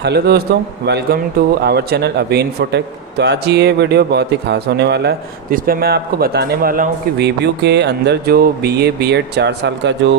Hello दोस्तों, welcome to our channel अभी infotech. तो आज ये वीडियो बहुत ही खास होने वाला है। तो इस पर मैं आपको बताने वाला हूँ कि वीव्यू के अंदर जो बीए बीएड 4 साल का जो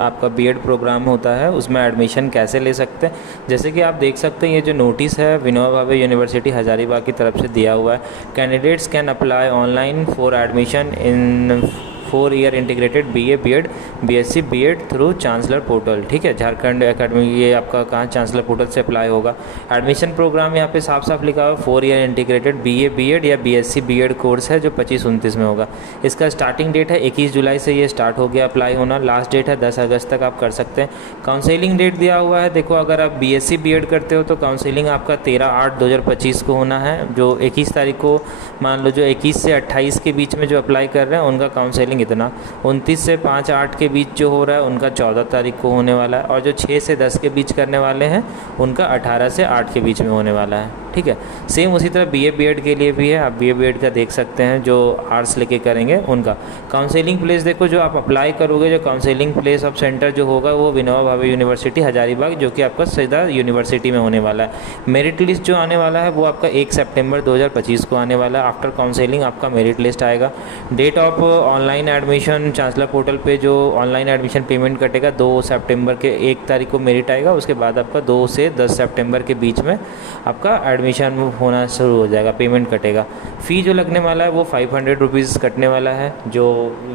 आपका बीएड प्रोग्राम होता है उसमें एडमिशन कैसे ले सकते हैं। जैसे कि आप देख सकते हैं, ये जो नोटिस है विनोबा भावे यूनिवर्सिटी हजारीबाग की तरफ से दिया हुआ है। Candidates can apply online for admission in 4 year integrated BA BEd BSc BEd through chancellor portal. ठीक है, झारखंड एकेडमी, ये आपका कहाँ चांसलर पोर्टल से अप्लाई होगा। एडमिशन प्रोग्राम यहाँ पे साफ साफ लिखा हुआ है 4 ईयर इंटीग्रेटेड बीए बीएड या बीएससी बीएड कोर्स है जो 25-29 में होगा। इसका स्टार्टिंग डेट है 21 जुलाई से ये स्टार्ट हो गया अप्लाई होना। लास्ट डेट है 10 अगस्त तक आप कर सकते हैं। काउंसिलिंग डेट दिया हुआ है, देखो अगर आप बीएससी बीएड करते हो तो काउंसिलिंग आपका 13/8/2025 को होना है। जो 21 तारीख को, मान लो जो 21 से 28 के बीच में जो अप्लाई कर रहे हैं उनका काउंसिलिंग इतना। 29 से 5/8 के बीच जो हो रहा है उनका 14 तारीख को होने वाला है। और जो 6 से 10 के बीच करने वाले हैं उनका 18 से 8 के बीच में होने वाला है। ठीक है, सेम उसी तरह बीए बीएड के लिए भी है। आप बीए बीएड का देख सकते हैं, जो आर्ट्स लेके करेंगे उनका काउंसिलिंग प्लेस देखो, जो आप अप्लाई करोगे, जो काउंसिलिंग प्लेस ऑफ सेंटर जो होगा वो विनोबा भावे यूनिवर्सिटी हजारीबाग, जो कि आपका सीधा यूनिवर्सिटी में होने वाला है। मेरिट लिस्ट जो आने वाला है वो आपका 1 सितंबर 2025 को आने वाला है। आफ्टर काउंसिलिंग आपका मेरिट लिस्ट आएगा। Date of online admission chancellor portal पे जो ऑनलाइन एडमिशन पेमेंट कटेगा 2 सितंबर के 1 तारीख को मेरिट आएगा। उसके बाद आपका 2 से 10 सितंबर के बीच में आपका एडमिशन होना शुरू हो जाएगा, पेमेंट कटेगा। फ़ी जो लगने वाला है वो 500 रुपीज़ कटने वाला है। जो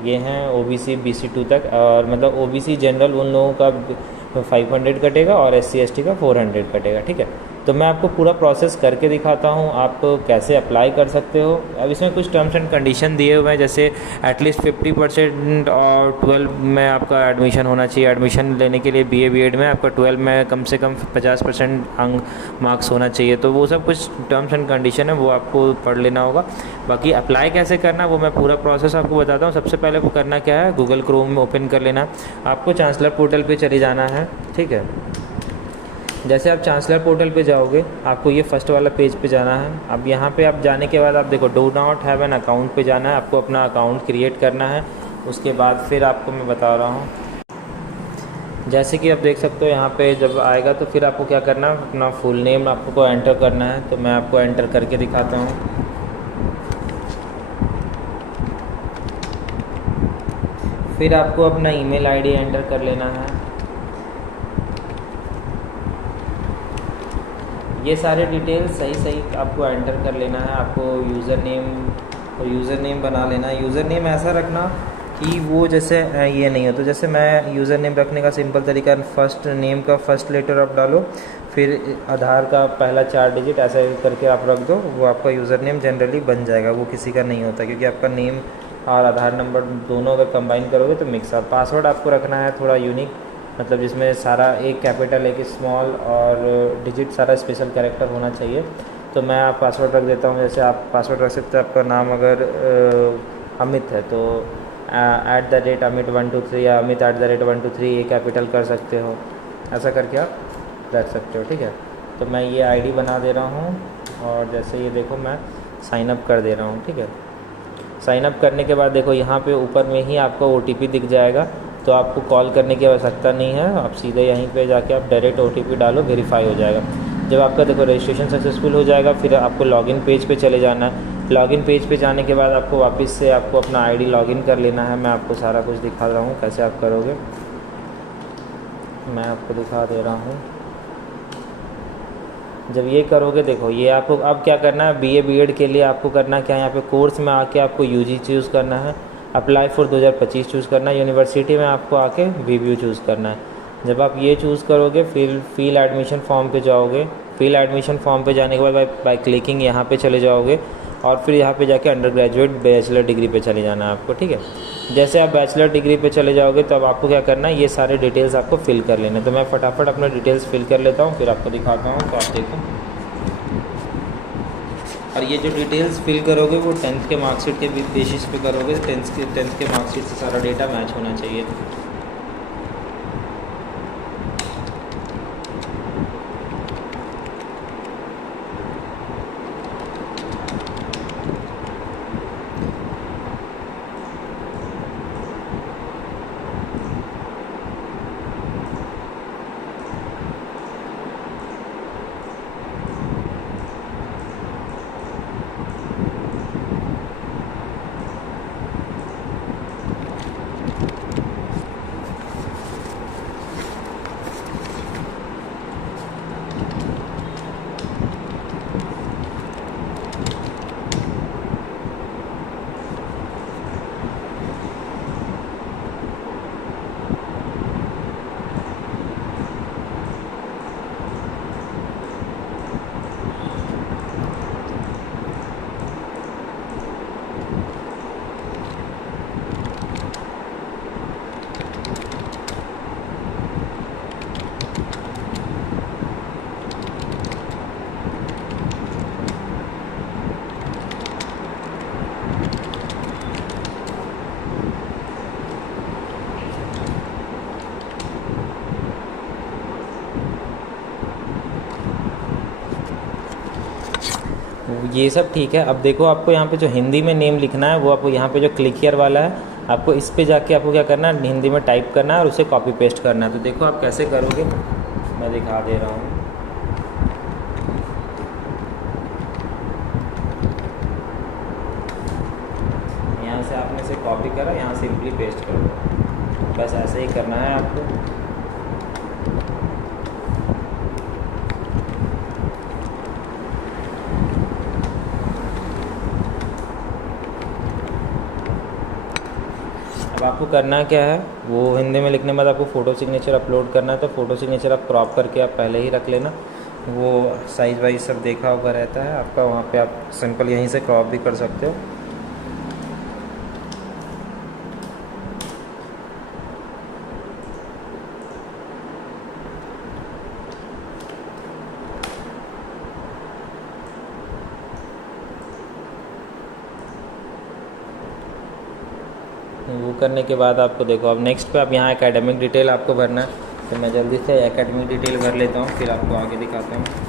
ये हैं ओबीसी BC2 तक, और मतलब ओबीसी जनरल उन लोगों का 500 कटेगा और SC ST का 400 कटेगा। ठीक है, तो मैं आपको पूरा प्रोसेस करके दिखाता हूँ, आप कैसे अप्लाई कर सकते हो। अब इसमें कुछ टर्म्स एंड कंडीशन दिए हुए हैं, जैसे एटलीस्ट 50% और 12 में आपका एडमिशन होना चाहिए। एडमिशन लेने के लिए बीए बीएड में आपका 12 में कम से कम 50% अंक मार्क्स होना चाहिए। तो वो सब कुछ टर्म्स एंड कंडीशन है, वो आपको पढ़ लेना होगा। बाकी अप्लाई कैसे करना वो मैं पूरा प्रोसेस आपको बताता हूँ। सबसे पहले वो करना क्या है, गूगल क्रोम में ओपन कर लेना, आपको चांसलर पोर्टल पर चले जाना है। ठीक है, जैसे आप चांसलर पोर्टल पे जाओगे आपको ये फर्स्ट वाला पेज पे जाना है। अब यहाँ पे आप जाने के बाद आप देखो do not have an account पे जाना है, आपको अपना अकाउंट क्रिएट करना है। उसके बाद फिर आपको मैं बता रहा हूँ, जैसे कि आप देख सकते हो यहाँ पे जब आएगा तो फिर आपको क्या करना है, अपना फुल नेम आपको एंटर करना है। तो मैं आपको एंटर करके दिखाता हूँ। फिर आपको अपना ईमेल आईडी एंटर कर लेना है। ये सारे डिटेल्स सही आपको एंटर कर लेना है। आपको यूज़र नेम बना लेना है। यूज़र नेम ऐसा रखना कि वो जैसे ये नहीं हो, तो जैसे मैं यूज़र नेम रखने का सिंपल तरीका, फर्स्ट नेम का फर्स्ट लेटर आप डालो, फिर आधार का पहला 4 डिजिट ऐसा करके आप रख दो, वो आपका यूज़र नेम जनरली बन जाएगा। वो किसी का नहीं होता, क्योंकि आपका नेम और आधार नंबर दोनों अगर कंबाइन करोगे तो मिक्स अप। पासवर्ड आपको रखना है थोड़ा यूनिक, मतलब जिसमें सारा एक कैपिटल एक स्मॉल और डिजिट सारा स्पेशल कैरेक्टर होना चाहिए। तो मैं आप पासवर्ड रख देता हूँ। जैसे आप पासवर्ड रख सकते हैं, आपका नाम अगर अमित है तो @amit123 या amit@123 ये कैपिटल कर सकते हो, ऐसा करके आप रख सकते हो। ठीक है, तो मैं ये आईडी बना दे रहा हूँ और जैसे ये देखो मैं साइन अप कर दे रहा हूँ। ठीक है, साइन अप करने के बाद देखो यहाँ पे ऊपर में ही आपको OTP दिख जाएगा, तो आपको कॉल करने की आवश्यकता नहीं है। आप सीधे यहीं पे जाके आप डायरेक्ट OTP डालो, वेरीफाई हो जाएगा। जब आपका देखो रजिस्ट्रेशन सक्सेसफुल हो जाएगा, फिर आपको लॉगिन पेज पे चले जाना है। लॉगिन पेज पे जाने के बाद आपको वापस से आपको अपना आईडी लॉगिन कर लेना है। मैं आपको सारा कुछ दिखा रहा हूँ कैसे आप करोगे, मैं आपको दिखा दे रहा हूँ। जब ये करोगे देखो, ये आपको अब क्या करना है, बीए बीएड के लिए आपको करना क्या है, यहाँ पे कोर्स में आके आपको UG चूज़ करना है, अप्लाई फॉर 2025 चूज़ करना है, यूनिवर्सिटी में आपको आके वीव्यू चूज़ करना है। जब आप ये चूज़ करोगे फिर फिल एडमिशन फॉर्म पे जाओगे। फिल एडमिशन फॉर्म पे जाने के बाद बाय क्लिकिंग यहाँ पे चले जाओगे और फिर यहाँ पे जाके अंडर ग्रेजुएट बैचलर डिग्री पे चले जाना है आपको। ठीक है, जैसे आप बैचलर डिग्री पे चले जाओगे तो अब आपको क्या करना है, ये सारे डिटेल्स आपको फिल कर लेना है। तो मैं फटाफट अपना डिटेल्स फिल कर लेता हूँ, फिर आपको दिखाता हूँ, तो आप देखो। और ये जो डिटेल्स फिल करोगे वो 10th के मार्कशीट के बेसिस पे करोगे। 10th के मार्कशीट से सारा डेटा मैच होना चाहिए। ये सब ठीक है। अब देखो आपको यहाँ पे जो हिंदी में नेम लिखना है वो आपको यहाँ पे जो क्लिक हियर वाला है, आपको इस पे जाके आपको क्या करना है, हिंदी में टाइप करना है और उसे कॉपी पेस्ट करना है। तो देखो आप कैसे करोगे, मैं दिखा दे रहा हूँ। यहाँ से आपने इसे कॉपी करा, यहाँ सिंपली पेस्ट कर दो, बस ऐसे ही करना है आपको। अब आपको करना क्या है, वो हिंदी में लिखने के बाद आपको फ़ोटो सिग्नेचर अपलोड करना है। तो फ़ोटो सिग्नेचर आप क्रॉप करके आप पहले ही रख लेना, वो साइज़ वाइज सब देखा होगा रहता है आपका, वहाँ पे आप सिंपल यहीं से क्रॉप भी कर सकते हो। वो करने के बाद आपको देखो, अब नेक्स्ट पे आप यहाँ एकेडमिक डिटेल आपको भरना है। तो मैं जल्दी से एकेडमिक डिटेल भर लेता हूँ, फिर आपको आगे दिखाता हूँ।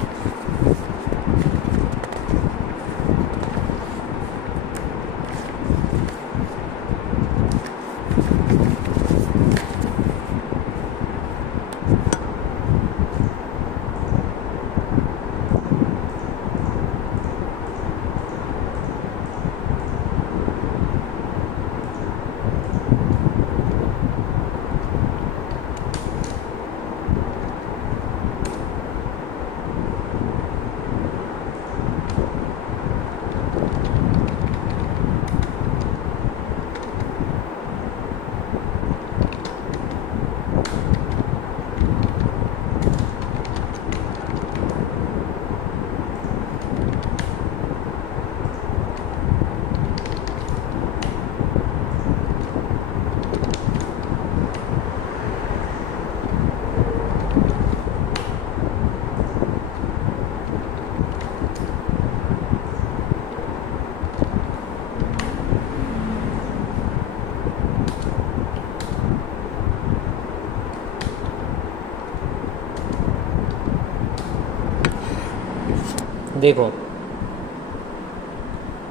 देखो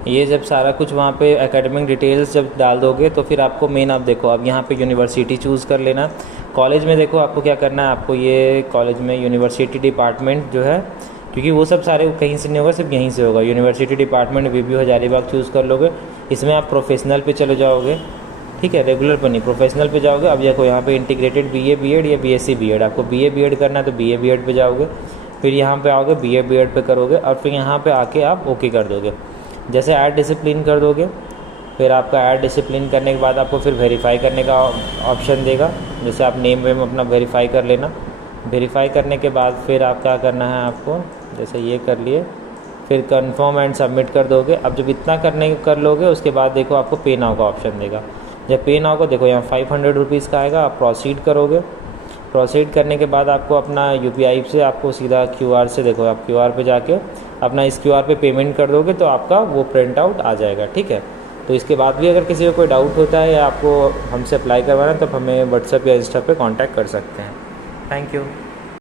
ये जब सारा कुछ वहाँ पे एकेडमिक डिटेल्स जब डाल दोगे तो फिर आपको मेन, आप देखो अब यहाँ पे यूनिवर्सिटी चूज़ कर लेना। कॉलेज में देखो आपको क्या करना है, आपको ये कॉलेज में यूनिवर्सिटी डिपार्टमेंट जो है, क्योंकि वो सब सारे कहीं से नहीं होगा, सिर्फ यहीं से होगा। यूनिवर्सिटी डिपार्टमेंट वीबीयू हजारीबाग चूज़ कर लोगे। इसमें आप प्रोफेशनल पे चले जाओगे, ठीक है, रेगुलर पर नहीं, प्रोफेशनल पे जाओगे। अब देखो यहाँ पे इंटीग्रेटेड बीए बीएड या बीएससी बीएड, आपको बीए बीएड करना है तो बीए बीएड पे जाओगे। फिर यहाँ पे आओगे बीए बीएड पे करोगे और फिर यहाँ पे आके आप ओके कर दोगे। जैसे ऐड डिसिप्लिन कर दोगे, फिर आपका ऐड डिसिप्लिन करने के बाद आपको फिर वेरीफाई करने का ऑप्शन देगा। जैसे आप नेम वेम अपना वेरीफाई कर लेना। वेरीफाई करने के बाद फिर आप क्या करना है, आपको जैसे ये कर लिए, फिर कंफर्म एंड सबमिट कर दोगे। अब जब इतना कर लोगे उसके बाद देखो आपको पे नाउ का ऑप्शन देगा। जब पे नाउ को देखो यहाँ 500 रुपीज़ का आएगा, आप प्रोसीड करोगे। प्रोसीड करने के बाद आपको अपना यूपीआई से आपको सीधा क्यूआर से, देखो आप क्यूआर पे जाके अपना इस क्यूआर पे पेमेंट कर दोगे तो आपका वो प्रिंट आउट आ जाएगा, ठीक है। तो इसके बाद भी अगर किसी को कोई डाउट होता है या आपको हमसे अप्लाई करवाना है तो हमें व्हाट्सएप या इंस्टा पे कांटेक्ट कर सकते हैं। Thank you.